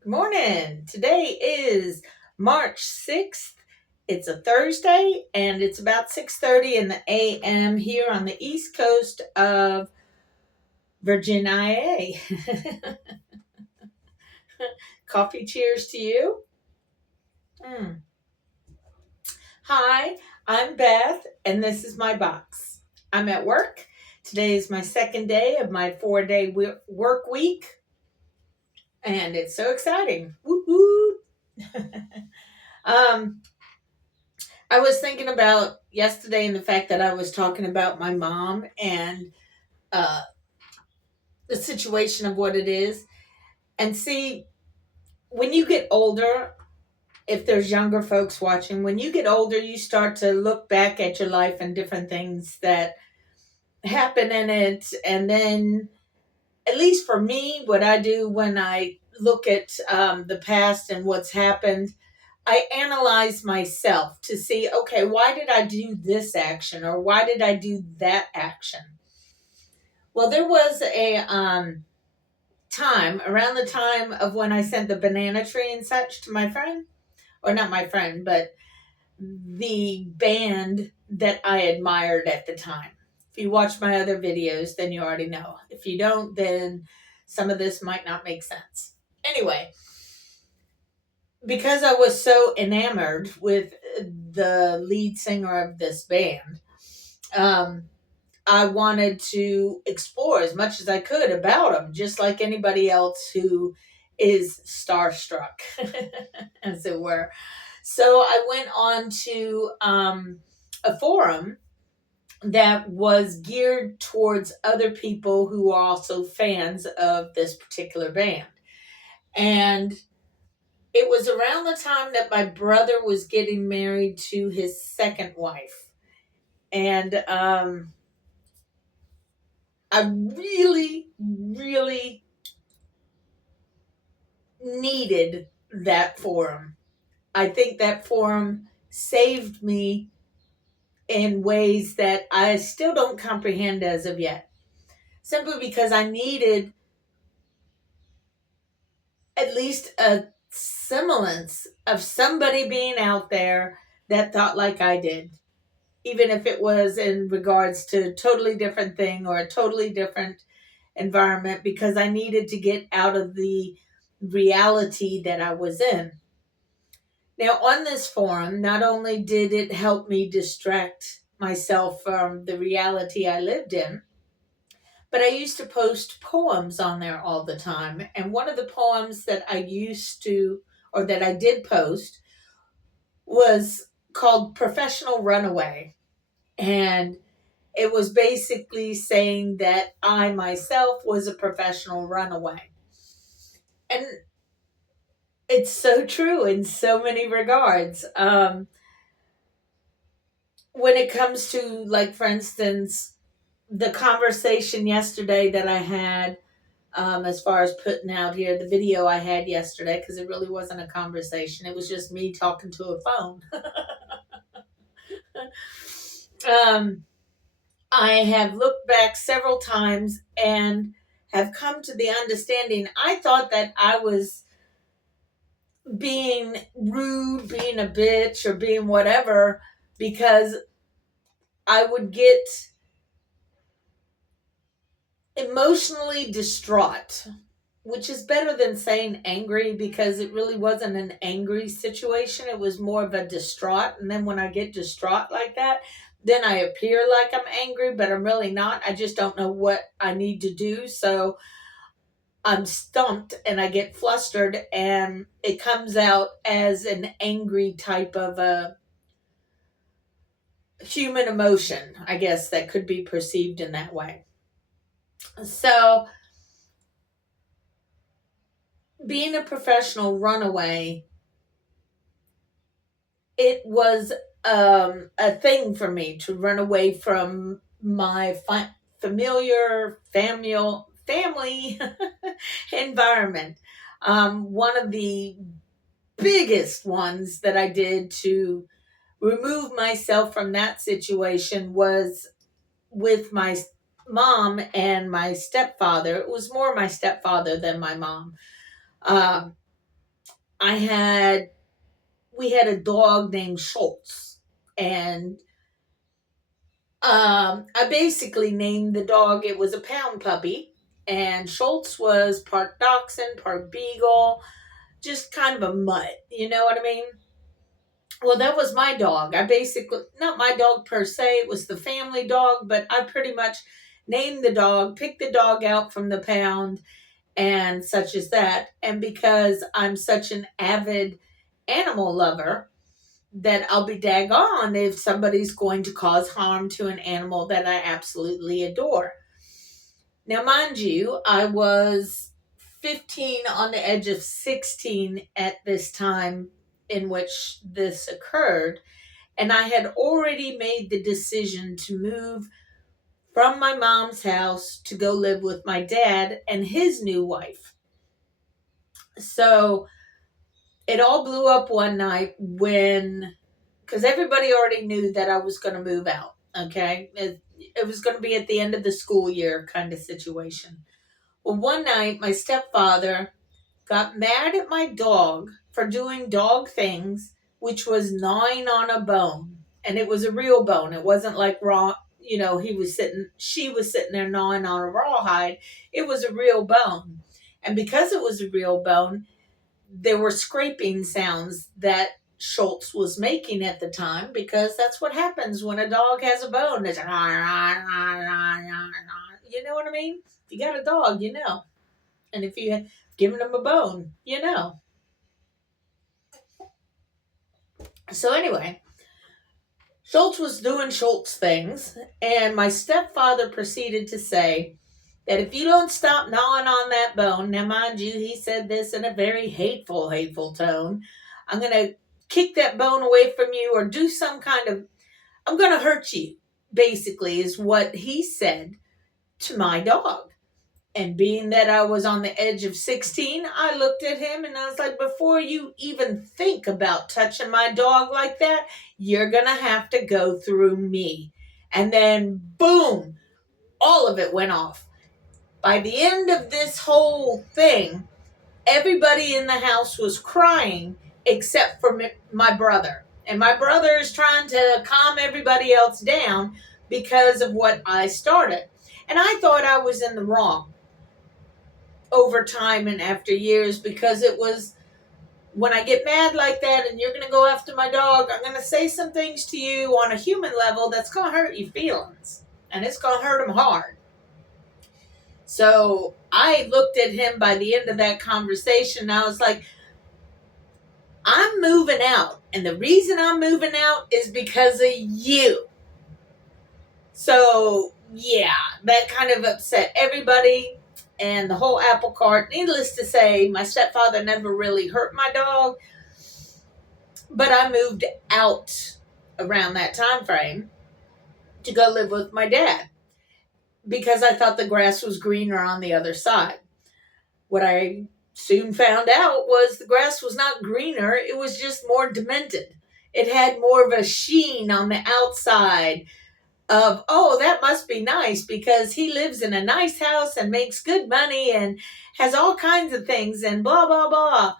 Good morning. Today is March 6th. It's a Thursday and it's about 6:30 in the AM here on the East Coast of Virginia. Coffee cheers to you. Mm. Hi, I'm Beth and this is my box. I'm at work. Today is my second day of my 4-day work week and it's so exciting. Woo woo. um I was thinking about yesterday and the fact that I was talking about my mom and uh, the situation of what it is. And see, when you get older, if there's younger folks watching, when you get older, you start to look back at your life and different things that happen in it. And then, at least for me, what I do when I look at the past and what's happened, I analyze myself to see, okay, why did I do this action or why did I do that action? Well, there was a time around the time of when I sent the banana tree and such to my friend, or not my friend, but the band that I admired at the time. If you watch my other videos, then you already know. If you don't, then some of this might not make sense. Anyway, because I was so enamored with the lead singer of this band, um, I wanted to explore as much as I could about him, just like anybody else who is starstruck, as it were. So I went on to a forum that was geared towards other people who are also fans of this particular band. And it was around the time that my brother was getting married to his second wife. And I really, really needed that forum. I think that forum saved me in ways that I still don't comprehend as of yet. Simply because I needed at least a semblance of somebody being out there that thought like I did. Even if it was in regards to a totally different thing or a totally different environment, because I needed to get out of the reality that I was in. Now, on this forum, not only did it help me distract myself from the reality I lived in, but I used to post poems on there all the time. And one of the poems that I used to, or that I did post, was called Professional Runaway. And it was basically saying that I myself was a professional runaway. And it's so true in so many regards. When it comes to, like, for instance, the conversation yesterday that I had, as far as putting out here the video I had yesterday, because it really wasn't a conversation, it was just me talking to a phone. um, I have looked back several times and have come to the understanding I thought that I was being rude, being a bitch, or being whatever, because I would get emotionally distraught, which is better than saying angry, because it really wasn't an angry situation. It was more of a distraught. And then when I get distraught like that, then I appear like I'm angry, but I'm really not. I just don't know what I need to do. So I'm stumped and I get flustered, and it comes out as an angry type of a human emotion, I guess, that could be perceived in that way. So, being a professional runaway, it was a thing for me to run away from my familiar family environment. One of the biggest ones that I did to remove myself from that situation was with my mom and my stepfather. It was more my stepfather than my mom. Um, I had we had a dog named Schultz, and I basically named the dog. It was a pound puppy, and Schultz was part dachshund, part beagle, just kind of a mutt. You know what I mean? Well, that was my dog. I basically, not my dog per se, it was the family dog, but I pretty much named the dog, picked the dog out from the pound, and such as that. And because I'm such an avid animal lover, that I'll be daggone if somebody's going to cause harm to an animal that I absolutely adore. Now, mind you, I was 15 on the edge of 16 at this time in which this occurred. And I had already made the decision to move from my mom's house to go live with my dad and his new wife. So it all blew up one night when, because everybody already knew that I was going to move out. Okay. It was going to be at the end of the school year kind of situation. Well, one night my stepfather got mad at my dog for doing dog things, which was gnawing on a bone. And it was a real bone. It wasn't like raw, she was sitting there gnawing on a rawhide. It was a real bone. And because it was a real bone, there were scraping sounds that Schultz was making at the time, because that's what happens when a dog has a bone. It's, you know what I mean? If you got a dog, you know. And if you have given him a bone, you know. So anyway, Schultz was doing Schultz things, and my stepfather proceeded to say that if you don't stop gnawing on that bone, now mind you, he said this in a very hateful, hateful tone, I'm going to kick that bone away from you or do some kind of, I'm going to hurt you, basically, is what he said to my dog. And being that I was on the edge of 16, I looked at him and I was like, before you even think about touching my dog like that, you're going to have to go through me. And then, boom, all of it went off. By the end of this whole thing, everybody in the house was crying except for my brother. And my brother is trying to calm everybody else down because of what I started. And I thought I was in the wrong over time and after years, because it was, when I get mad like that and you're going to go after my dog, I'm going to say some things to you on a human level that's going to hurt your feelings. And it's going to hurt them hard. So I looked at him by the end of that conversation. I was like, I'm moving out. And the reason I'm moving out is because of you. So, yeah, that kind of upset everybody and the whole apple cart. Needless to say, my stepfather never really hurt my dog. But I moved out around that time frame to go live with my dad, because I thought the grass was greener on the other side. What I soon found out was the grass was not greener, it was just more demented. It had more of a sheen on the outside of, oh, that must be nice because he lives in a nice house and makes good money and has all kinds of things and blah, blah, blah.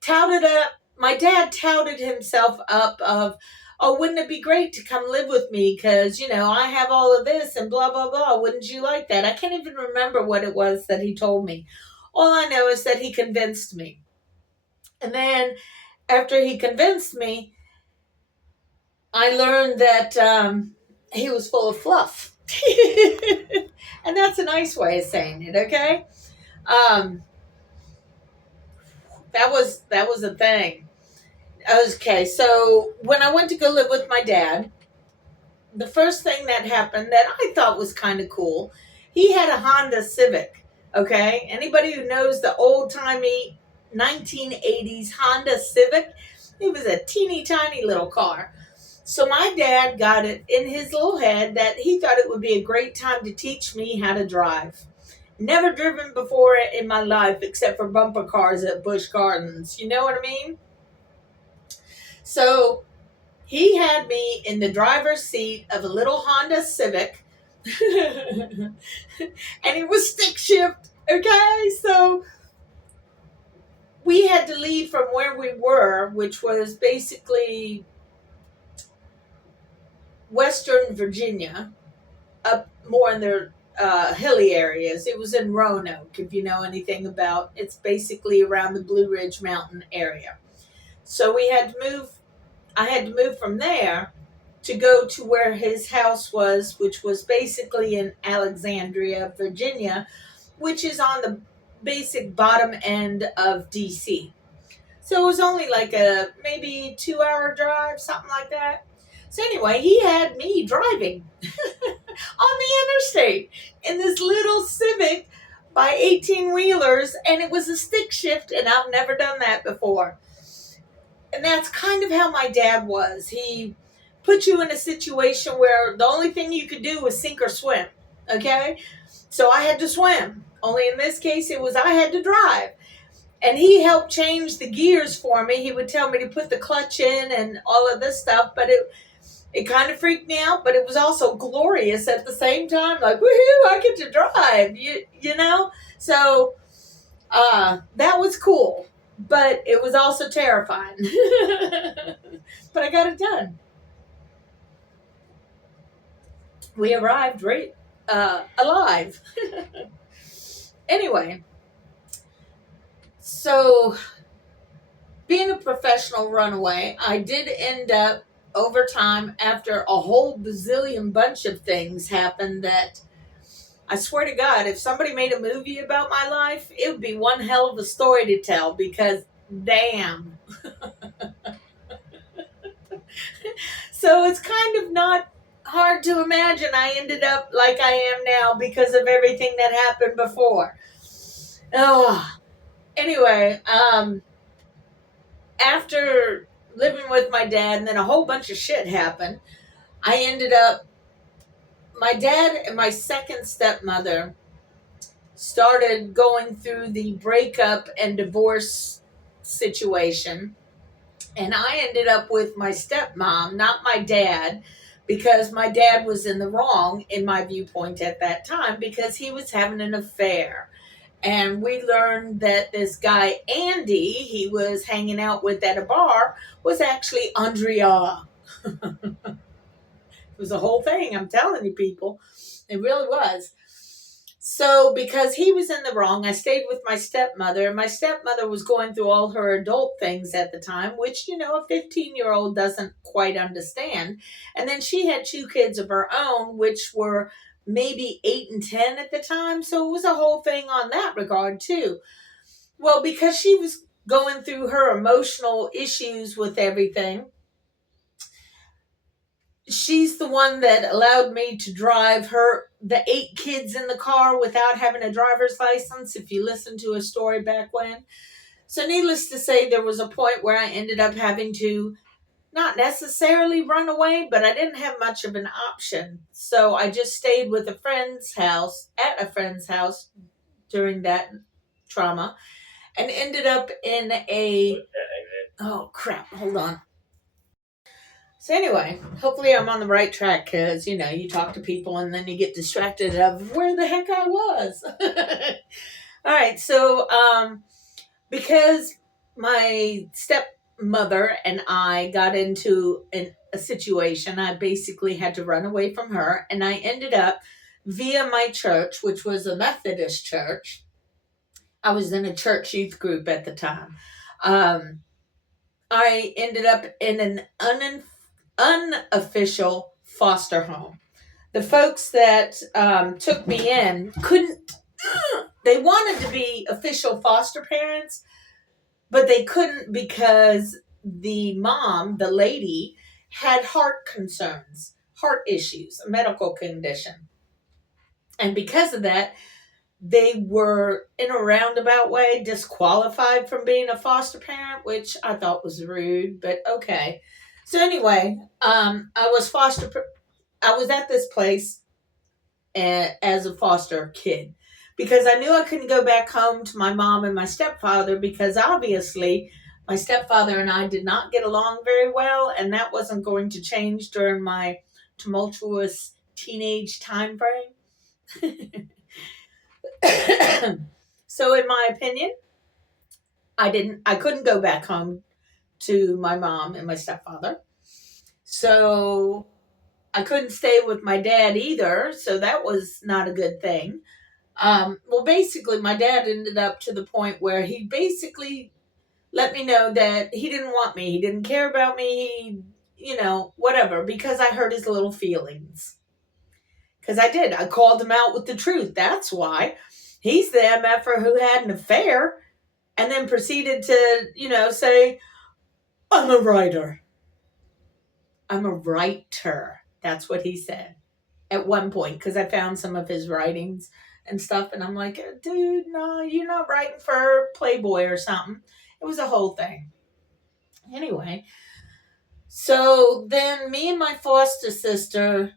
Touted up, my dad touted himself up of, oh, wouldn't it be great to come live with me because, I have all of this and blah, blah, blah. Wouldn't you like that? I can't even remember what it was that he told me. All I know is that he convinced me. And then after he convinced me, I learned that he was full of fluff. And that's a nice way of saying it, okay? That was a thing. Okay, so when I went to go live with my dad, the first thing that happened that I thought was kind of cool, he had a Honda Civic, okay? Anybody who knows the old-timey 1980s Honda Civic, it was a teeny tiny little car. So my dad got it in his little head that he thought it would be a great time to teach me how to drive. Never driven before in my life except for bumper cars at Busch Gardens. You know what I mean? So he had me in the driver's seat of a little Honda Civic. And it was stick shift. Okay, so we had to leave from where we were, which was basically Western Virginia, up more in their hilly areas. It was in Roanoke, if you know anything about. It's basically around the Blue Ridge Mountain area. So we had to move. I had to move from there to go to where his house was, which was basically in Alexandria, Virginia, which is on the basic bottom end of DC. So it was only like a maybe 2 hour drive, something like that. So anyway, he had me driving on the interstate in this little Civic by 18 wheelers, and it was a stick shift, and I've never done that before. And that's kind of how my dad was. He put you in a situation where the only thing you could do was sink or swim. Okay? So I had to swim. Only in this case, it was I had to drive. And he helped change the gears for me. He would tell me to put the clutch in and all of this stuff, but it kind of freaked me out, but it was also glorious at the same time. Like, woohoo, I get to drive, you know? So that was cool, but it was also terrifying. But I got it done. We arrived right alive. Anyway, so being a professional runaway, I did end up over time after a whole bazillion bunch of things happened that I swear to God, if somebody made a movie about my life, it would be one hell of a story to tell because damn. So it's kind of not hard to imagine I ended up like I am now because of everything that happened before. Oh, anyway, after living with my dad and then a whole bunch of shit happened, I ended up, my dad and my second stepmother started going through the breakup and divorce situation. And I ended up with my stepmom, not my dad, because my dad was in the wrong in my viewpoint at that time because he was having an affair. And we learned that this guy, Andy, he was hanging out with at a bar, was actually Andrea. It was a whole thing, I'm telling you, people. It really was. So, because he was in the wrong, I stayed with my stepmother. My stepmother was going through all her adult things at the time, which, a 15-year-old doesn't quite understand. And then she had two kids of her own, which were maybe 8 and 10 at the time. So, it was a whole thing on that regard, too. Well, because she was going through her emotional issues with everything, she's the one that allowed me to drive the 8 kids in the car without having a driver's license, if you listen to a story back when. So needless to say, there was a point where I ended up having to not necessarily run away, but I didn't have much of an option. So I just stayed with at a friend's house during that trauma, and ended up in oh crap, hold on. So anyway, hopefully I'm on the right track because, you talk to people and then you get distracted of where the heck I was. All right. So, because my stepmother and I got into a situation, I basically had to run away from her, and I ended up via my church, which was a Methodist church. I was in a church youth group at the time. I ended up in an unofficial foster home. The folks that took me in they wanted to be official foster parents, but they couldn't because the mom, the lady, had heart concerns, heart issues, a medical condition. And because of that, they were, in a roundabout way, disqualified from being a foster parent, which I thought was rude, but okay. So anyway, I was at this place as a foster kid because I knew I couldn't go back home to my mom and my stepfather because obviously my stepfather and I did not get along very well, and that wasn't going to change during my tumultuous teenage time frame. So in my opinion, I couldn't go back home to my mom and my stepfather. So I couldn't stay with my dad either. So that was not a good thing. Well, basically, my dad ended up to the point where he basically let me know that he didn't want me. He didn't care about me. Whatever, because I hurt his little feelings. Because I did. I called him out with the truth. That's why. He's the MFer who had an affair and then proceeded to, say, I'm a writer. I'm a writer. That's what he said at one point, because I found some of his writings and stuff. And I'm like, dude, no, you're not writing for Playboy or something. It was a whole thing. Anyway, so then me and my foster sister,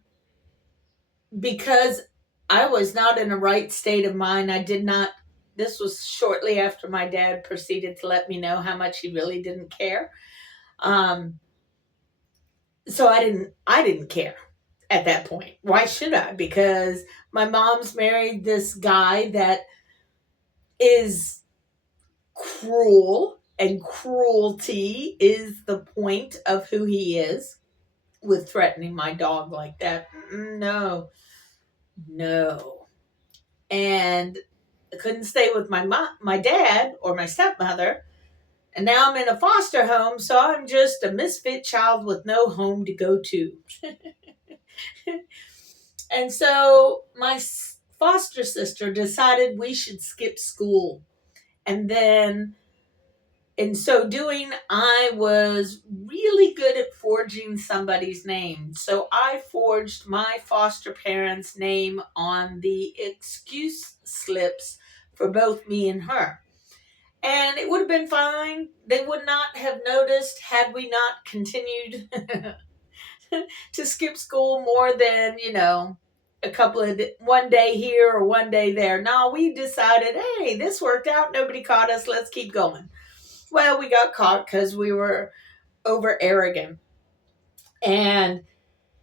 because I was not in a right state of mind, I did not. This was shortly after my dad proceeded to let me know how much he really didn't care. Um, so I didn't care at that point. Why should I? Because my mom's married this guy that is cruel, and cruelty is the point of who he is, with threatening my dog like that. No, no. And I couldn't stay with my dad or my stepmother. And now I'm in a foster home, so I'm just a misfit child with no home to go to. And so my foster sister decided we should skip school. And then in so doing, I was really good at forging somebody's name. So I forged my foster parents' name on the excuse slips for both me and her. And it would have been fine. They would not have noticed had we not continued to skip school more than, one day here or one day there. No, we decided, hey, this worked out. Nobody caught us. Let's keep going. Well, we got caught because we were over arrogant. And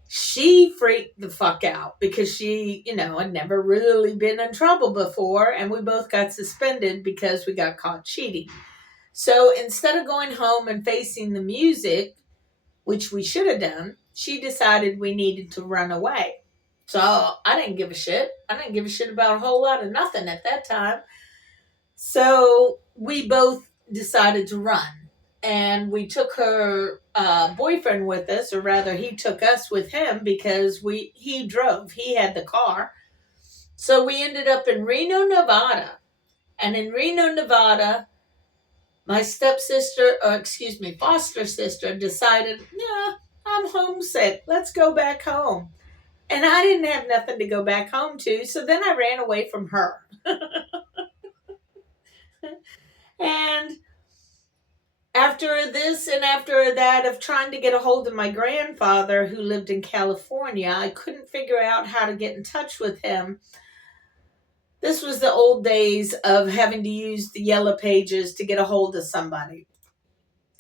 she freaked the fuck out because she, had never really been in trouble before. And we both got suspended because we got caught cheating. So instead of going home and facing the music, which we should have done, she decided we needed to run away. So I didn't give a shit. I didn't give a shit about a whole lot of nothing at that time. So we both decided to run. And we took her boyfriend with us, or rather he took us with him because he drove. He had the car. So we ended up in Reno, Nevada. And in Reno, Nevada, my foster sister decided, yeah, I'm homesick. Let's go back home. And I didn't have nothing to go back home to, so then I ran away from her. And after this and after that of trying to get a hold of my grandfather who lived in California, I couldn't figure out how to get in touch with him. This was the old days of having to use the yellow pages to get a hold of somebody.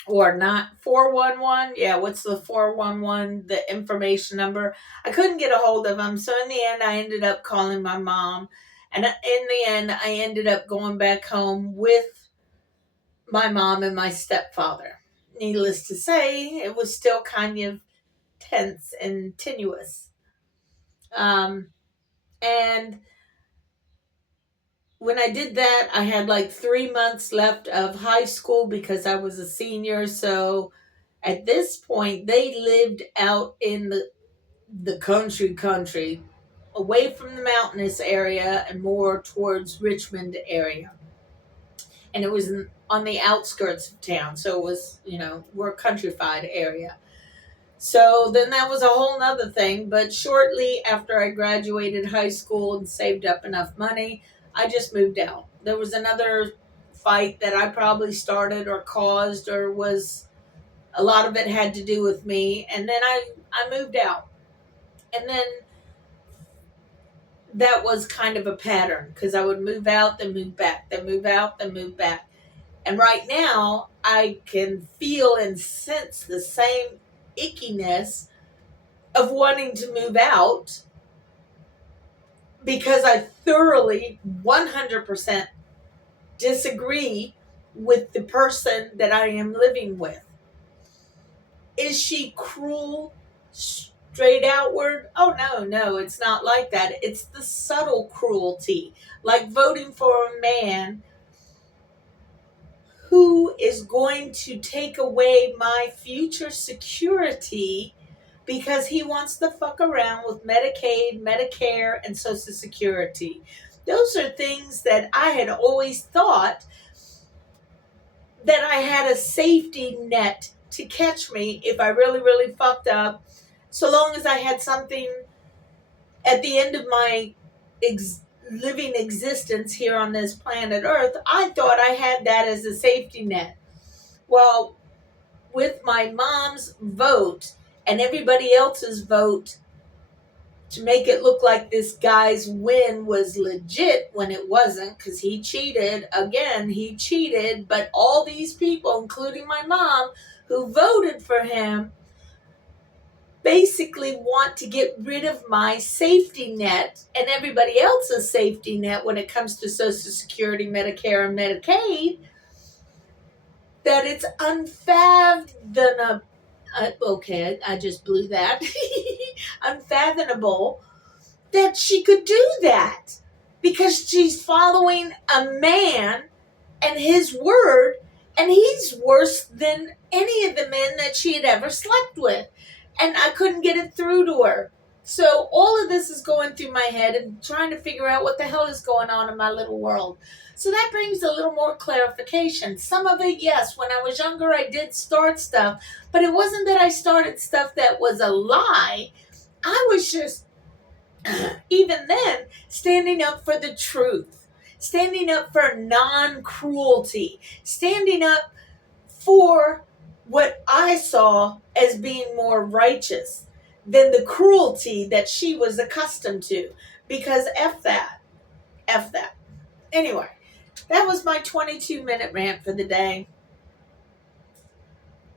Or not 411. Yeah, what's the 411? The information number. I couldn't get a hold of him. So in the end, I ended up calling my mom. And in the end, I ended up going back home with my mom and my stepfather. Needless to say, it was still kind of tense and tenuous. And when I did that, I had like 3 months left of high school because I was a senior. So at this point, they lived out in the country, away from the mountainous area and more towards Richmond area. And it was on the outskirts of town. So it was, we're a countrified area. So then that was a whole nother thing. But shortly after I graduated high school and saved up enough money, I just moved out. There was another fight that I probably started or caused, or was a lot of it had to do with me. And then I moved out. And then that was kind of a pattern because I would move out, then move back, then move out, then move back. And right now I can feel and sense the same ickiness of wanting to move out because I thoroughly 100% disagree with the person that I am living with. Is she cruel straight outward? Oh, no, it's not like that. It's the subtle cruelty, like voting for a man who is going to take away my future security because he wants to fuck around with Medicaid, Medicare, and Social Security. Those are things that I had always thought that I had a safety net to catch me if I really, really fucked up. So long as I had something at the end of my living existence here on this planet Earth, I thought I had that as a safety net. Well, with my mom's vote and everybody else's vote to make it look like this guy's win was legit when it wasn't, because he cheated. Again, he cheated. But all these people, including my mom, who voted for him, basically want to get rid of my safety net and everybody else's safety net when it comes to Social Security, Medicare, and Medicaid. That it's unfathomable. Okay, I just blew that. Unfathomable that she could do that because she's following a man and his word, and he's worse than any of the men that she had ever slept with. And I couldn't get it through to her. So all of this is going through my head and trying to figure out what the hell is going on in my little world. So that brings a little more clarification. Some of it, yes, when I was younger, I did start stuff, but it wasn't that I started stuff that was a lie. I was just, even then, standing up for the truth, standing up for non-cruelty, standing up for what I saw as being more righteous than the cruelty that she was accustomed to. Because F that. F that. Anyway, that was my 22-minute rant for the day.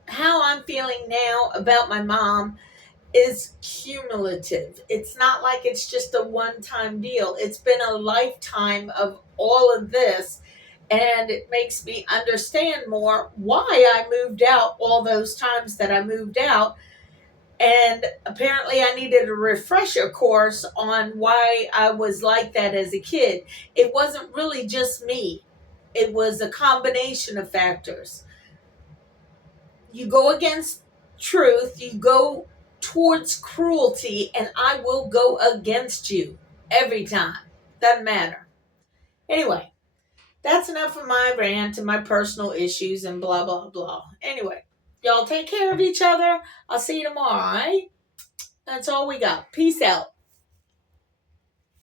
How I'm feeling now about my mom is cumulative. It's not like it's just a one-time deal. It's been a lifetime of all of this, and it makes me understand more why I moved out all those times that I moved out. And apparently I needed a refresher course on why I was like that as a kid. It wasn't really just me. It was a combination of factors. You go against truth, you go towards cruelty, and I will go against you every time. Doesn't matter. Anyway, that's enough of my rant and my personal issues and blah, blah, blah. Anyway, y'all take care of each other. I'll see you tomorrow, all right? That's all we got. Peace out.